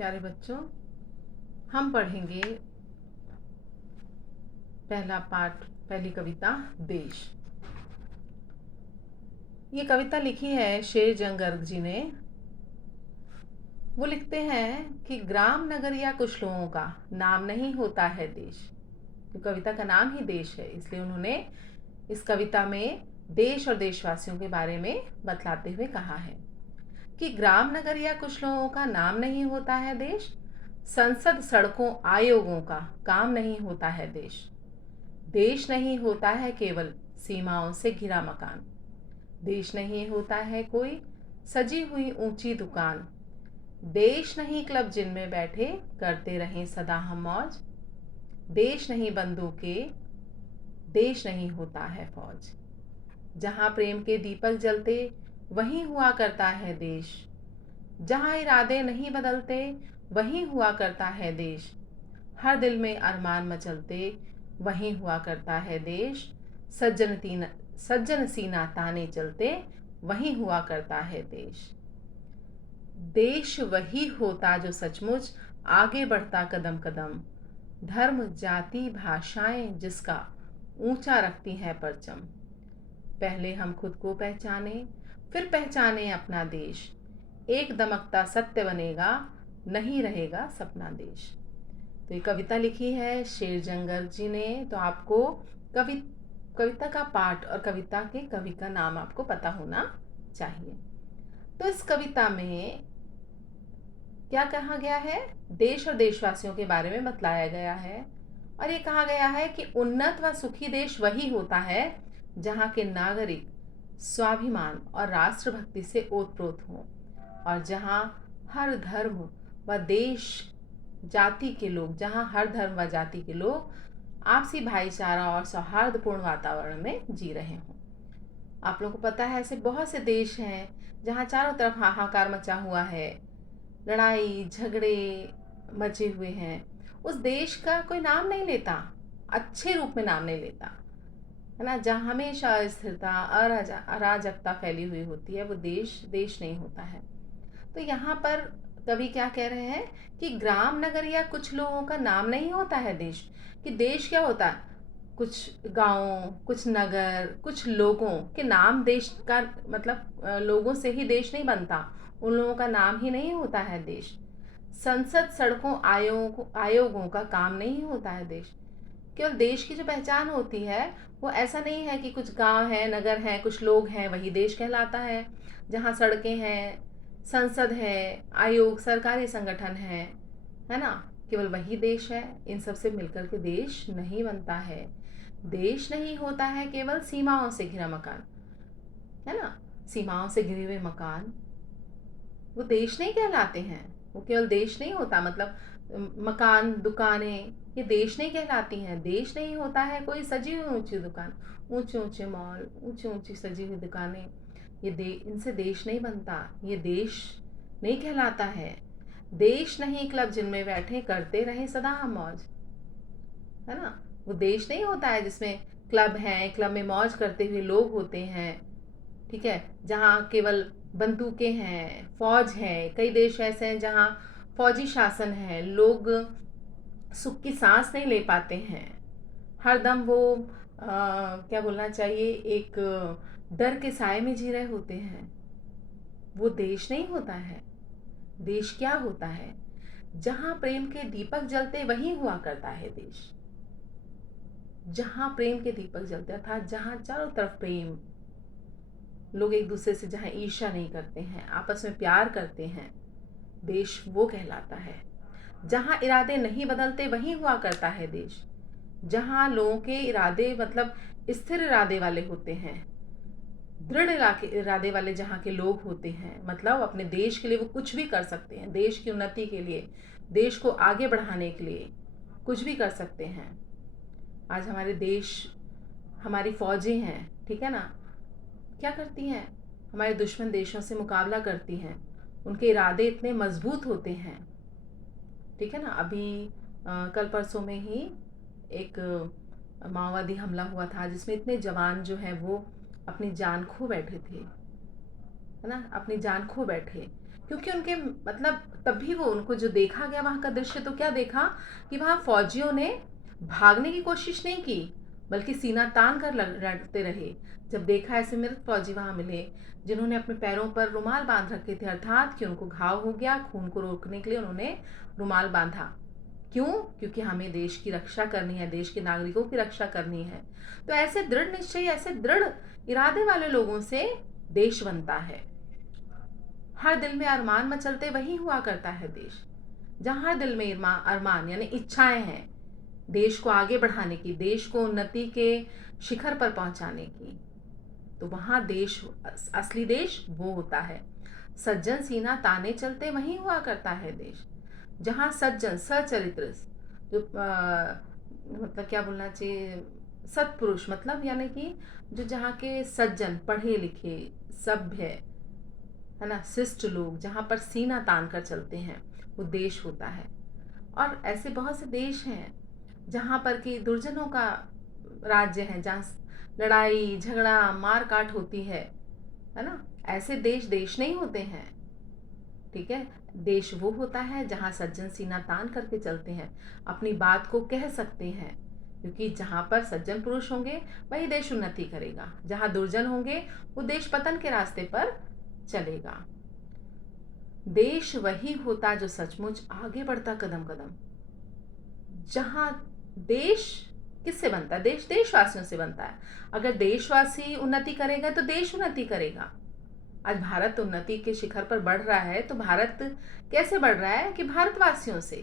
प्यारे बच्चों, हम पढ़ेंगे पहला पाठ, पहली कविता देश। ये कविता लिखी है शेरजंग गर्ग जी ने। वो लिखते हैं कि ग्राम नगर या कुछ लोगों का नाम नहीं होता है देश। तो कविता का नाम ही देश है, इसलिए उन्होंने इस कविता में देश और देशवासियों के बारे में बतलाते हुए कहा है कि ग्राम नगर या कुछ लोगों का नाम नहीं होता है देश। संसद सड़कों आयोगों का काम नहीं होता है देश। देश नहीं होता है केवल सीमाओं से घिरा मकान। देश नहीं होता है कोई सजी हुई ऊंची दुकान। देश नहीं क्लब जिनमें बैठे करते रहें सदा हम मौज। देश नहीं बंदूकें, देश नहीं होता है फौज। जहाँ प्रेम के दीपक जलते वहीं हुआ करता है देश। जहाँ इरादे नहीं बदलते वहीं हुआ करता है देश। हर दिल में अरमान मचलते वहीं हुआ करता है देश। सज्जन सीना ताने चलते वहीं हुआ करता है देश। देश वही होता जो सचमुच आगे बढ़ता कदम कदम। धर्म जाति भाषाएं जिसका ऊंचा रखती हैं परचम। पहले हम खुद को पहचाने, फिर पहचाने अपना देश। एक दमकता सत्य बनेगा, नहीं रहेगा सपना देश। तो ये कविता लिखी है शेरजंग गर्ग जी ने। तो आपको कविता का पाठ और कविता के कवि का नाम आपको पता होना चाहिए। तो इस कविता में क्या कहा गया है? देश और देशवासियों के बारे में बतलाया गया है और ये कहा गया है कि उन्नत व सुखी देश वही होता है जहाँ के नागरिक स्वाभिमान और राष्ट्रभक्ति से ओतप्रोत हों और जहाँ हर धर्म व देश जाति के लोग जहाँ हर धर्म व जाति के लोग आपसी भाईचारा और सौहार्दपूर्ण वातावरण में जी रहे हों। आप लोगों को पता है ऐसे बहुत से देश हैं जहाँ चारों तरफ हाहाकार मचा हुआ है, लड़ाई झगड़े मचे हुए हैं। उस देश का कोई नाम नहीं लेता, अच्छे रूप में नाम नहीं लेता, है ना। जहाँ हमेशा अस्थिरता अराजकता फैली हुई होती है, वो देश देश नहीं होता है। तो यहाँ पर कवि क्या कह रहे हैं कि ग्राम नगर या कुछ लोगों का नाम नहीं होता है देश। कि देश क्या होता है? कुछ गाँव, कुछ नगर, कुछ लोगों के नाम देश का मतलब लोगों से ही देश नहीं बनता, उन लोगों का नाम ही नहीं होता है देश। संसद सड़कों आयोगों का काम नहीं होता है देश। केवल देश की जो पहचान होती है वो ऐसा नहीं है कि कुछ गांव है, नगर है, कुछ लोग हैं, वही देश कहलाता है। जहाँ सड़कें हैं, संसद है, आयोग, सरकारी संगठन है ना, केवल वही देश है। इन सब से मिलकर के देश नहीं बनता है। देश नहीं होता है केवल सीमाओं से घिरा मकान, है ना। सीमाओं से घिरे हुए मकान वो देश नहीं कहलाते हैं। वो केवल देश नहीं होता, मतलब मकान, दुकानें, ये देश नहीं कहलाती हैं। देश नहीं होता है कोई सजी हुई ऊंची दुकान, ऊंचे ऊंचे मॉल, ऊंची ऊंची सजी हुई दुकानें। इनसे देश नहीं बनता, ये देश नहीं कहलाता है। देश नहीं क्लब जिनमें बैठे करते रहे सदा हम मौज, है ना। वो देश नहीं होता है जिसमें क्लब हैं, क्लब में मौज करते हुए लोग होते हैं, ठीक है। जहाँ केवल बंदूकें हैं, फौज है। कई देश ऐसे हैं जहाँ फौजी शासन है, लोग सुख की सांस नहीं ले पाते हैं। हर दम वो क्या बोलना चाहिए, एक डर के साए में जी रहे होते हैं। वो देश नहीं होता है। देश क्या होता है? जहाँ प्रेम के दीपक जलते वहीं हुआ करता है देश। जहाँ प्रेम के दीपक जलते अर्थात जहाँ चारों तरफ प्रेम, लोग एक दूसरे से जहाँ ईर्ष्या नहीं करते हैं, आपस में प्यार करते हैं, देश वो कहलाता है। जहाँ इरादे नहीं बदलते वहीं हुआ करता है देश। जहाँ लोगों के इरादे मतलब स्थिर इरादे वाले होते हैं, दृढ़ इरादे वाले जहाँ के लोग होते हैं, मतलब अपने देश के लिए वो कुछ भी कर सकते हैं, देश की उन्नति के लिए, देश को आगे बढ़ाने के लिए कुछ भी कर सकते हैं। आज हमारे देश, हमारी फौजें हैं, ठीक है ना, क्या करती हैं? हमारे दुश्मन देशों से मुकाबला करती हैं। उनके इरादे इतने मजबूत होते हैं, ठीक है ना। अभी कल परसों में ही एक माओवादी हमला हुआ था जिसमें इतने जवान जो हैं वो अपनी जान खो बैठे थे, है ना, अपनी जान खो बैठे क्योंकि उनके मतलब तब भी वो उनको जो देखा गया वहाँ का दृश्य, तो क्या देखा कि वहाँ फौजियों ने भागने की कोशिश नहीं की, बल्कि सीना तान कर लड़ते रहे। जब देखा ऐसे मृत फौजी वहाँ मिले जिन्होंने अपने पैरों पर रुमाल बांध रखे थे, अर्थात कि उनको घाव हो गया, खून को रोकने के लिए उन्होंने रुमाल बांधा। क्यों? क्योंकि हमें देश की रक्षा करनी है, देश के नागरिकों की रक्षा करनी है। तो ऐसे दृढ़ निश्चय, ऐसे दृढ़ इरादे वाले लोगों से देश बनता है। हर दिल में अरमान मचलते वही हुआ करता है देश। जहां हर दिल में अरमान यानी इच्छाएं हैं देश को आगे बढ़ाने की, देश को उन्नति के शिखर पर पहुंचाने की, तो वहां देश, असली देश वो होता है। सज्जन सीना ताने चलते वही हुआ करता है देश। जहाँ सज्जन, सचरित्र, जो मतलब क्या बोलना चाहिए, सत्पुरुष, मतलब यानी कि जो जहाँ के सज्जन, पढ़े लिखे, सभ्य, है ना, शिष्ट लोग जहाँ पर सीना तान कर चलते हैं, वो देश होता है। और ऐसे बहुत से देश हैं जहाँ पर कि दुर्जनों का राज्य है, जहाँ लड़ाई झगड़ा मार काट होती है ना। ऐसे देश देश नहीं होते हैं, ठीक है। देश वो होता है जहाँ सज्जन सीना तान करके चलते हैं, अपनी बात को कह सकते हैं, क्योंकि जहाँ पर सज्जन पुरुष होंगे वही देश उन्नति करेगा, जहाँ दुर्जन होंगे वो देश पतन के रास्ते पर चलेगा। देश वही होता जो सचमुच आगे बढ़ता कदम कदम। जहाँ देश किससे बनता है? देश देशवासियों से बनता है। अगर देशवासी उन्नति करेगा तो देश उन्नति करेगा। आज भारत उन्नति के शिखर पर बढ़ रहा है, तो भारत कैसे बढ़ रहा है? कि भारतवासियों से।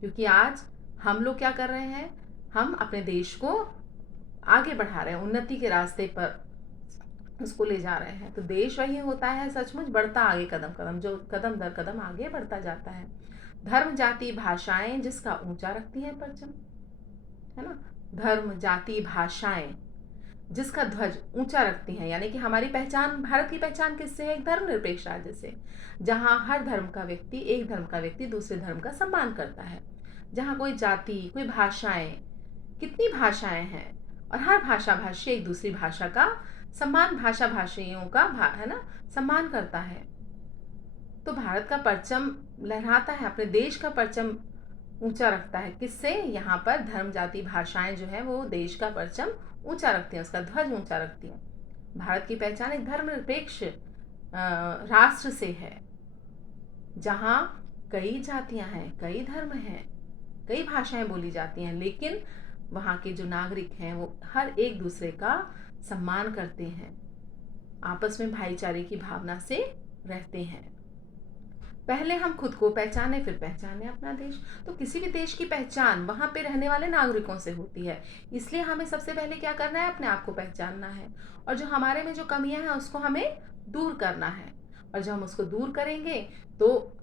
क्योंकि आज हम लोग क्या कर रहे हैं, हम अपने देश को आगे बढ़ा रहे हैं, उन्नति के रास्ते पर उसको ले जा रहे हैं। तो देश वही होता है सचमुच बढ़ता आगे कदम कदम, जो कदम दर कदम आगे बढ़ता जाता है। धर्म जाति भाषाएं जिसका ऊंचा रखती है परचम, है ना। धर्म जाति भाषाएं जिसका ध्वज ऊंचा रखती हैं, यानी कि हमारी पहचान, भारत की पहचान किससे है? एक धर्मनिरपेक्ष राज्य से, जहाँ हर धर्म का व्यक्ति, एक धर्म का व्यक्ति दूसरे धर्म का सम्मान करता है, जहाँ कोई जाति, कोई भाषाएं, कितनी भाषाएं हैं, और हर भाषा भाषी एक दूसरी भाषा का सम्मान, भाषा भाषियों का है ना, सम्मान करता है। तो भारत का परचम लहराता है, अपने देश का परचम ऊंचा रखता है। किससे? यहाँ पर धर्म जाति भाषाएं जो है वो देश का परचम ऊंचा रखती हैं, उसका ध्वज ऊंचा रखती हैं। भारत की पहचान एक धर्मनिरपेक्ष राष्ट्र से है, जहाँ कई जातियां हैं, कई धर्म हैं, कई भाषाएं बोली जाती हैं, लेकिन वहाँ के जो नागरिक हैं वो हर एक दूसरे का सम्मान करते हैं, आपस में भाईचारे की भावना से रहते हैं। पहले हम खुद को पहचाने, फिर पहचाने अपना देश। तो किसी भी देश की पहचान वहाँ पे रहने वाले नागरिकों से होती है, इसलिए हमें सबसे पहले क्या करना है? अपने आप को पहचानना है, और जो हमारे में जो कमियां हैं उसको हमें दूर करना है। और जब हम उसको दूर करेंगे तो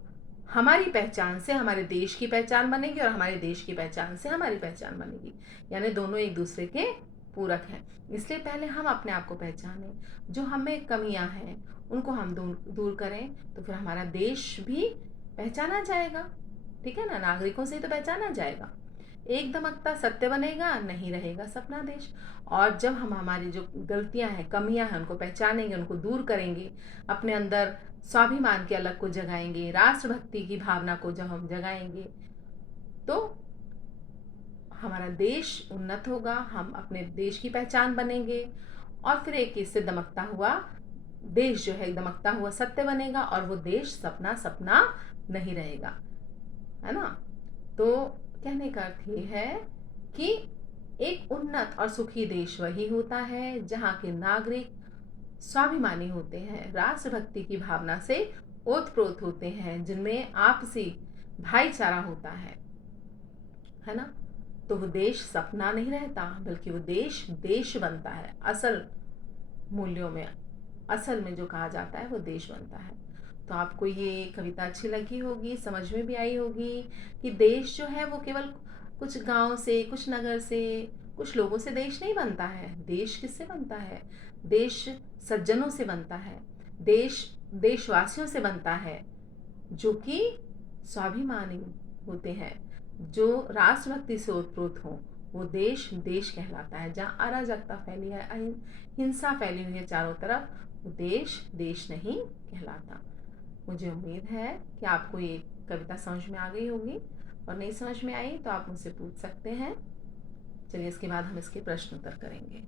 हमारी पहचान से हमारे देश की पहचान बनेगी, और हमारे देश की पहचान से हमारी पहचान बनेगी, यानी दोनों एक दूसरे के पूरक हैं। इसलिए पहले हम अपने आप को पहचानें, जो हमें कमियां हैं उनको हम दूर करें, तो फिर हमारा देश भी पहचाना जाएगा, ठीक है ना। नागरिकों से ही तो पहचाना जाएगा। एक दमकता सत्य बनेगा, नहीं रहेगा सपना देश। और जब हम हमारी जो गलतियां हैं, कमियां हैं, उनको पहचानेंगे, उनको दूर करेंगे, अपने अंदर स्वाभिमान के अलग को जगाएंगे, राष्ट्रभक्ति की भावना को जब हम जगाएंगे, तो हमारा देश उन्नत होगा, हम अपने देश की पहचान बनेंगे, और फिर एक इससे दमकता हुआ देश जो है, दमकता हुआ सत्य बनेगा, और वो देश सपना सपना नहीं रहेगा, है ना। तो कहने का अर्थ ये है कि एक उन्नत और सुखी देश वही होता है जहाँ के नागरिक स्वाभिमानी होते हैं, राष्ट्रभक्ति की भावना से ओतप्रोत होते हैं, जिनमें आपसी भाईचारा होता है ना। तो वो देश सपना नहीं रहता, बल्कि वो देश देश बनता है। असल मूल्यों में, असल में जो कहा जाता है वो देश बनता है। तो आपको ये कविता अच्छी लगी होगी, समझ में भी आई होगी कि देश जो है वो केवल कुछ गांव से, कुछ नगर से, कुछ लोगों से देश नहीं बनता है। देश किससे बनता है? देश सज्जनों से बनता है, देश देशवासियों से बनता है, जो कि स्वाभिमानी होते हैं, जो राष्ट्रभक्ति से ओतप्रोत हो। वो देश देश कहलाता है। जहाँ अराजकता फैली है, हिंसा फैली हुई है चारों तरफ, वो देश देश नहीं कहलाता। मुझे उम्मीद है कि आपको ये कविता समझ में आ गई होगी, और नहीं समझ में आई तो आप मुझसे पूछ सकते हैं। चलिए इसके बाद हम इसके प्रश्न उत्तर करेंगे।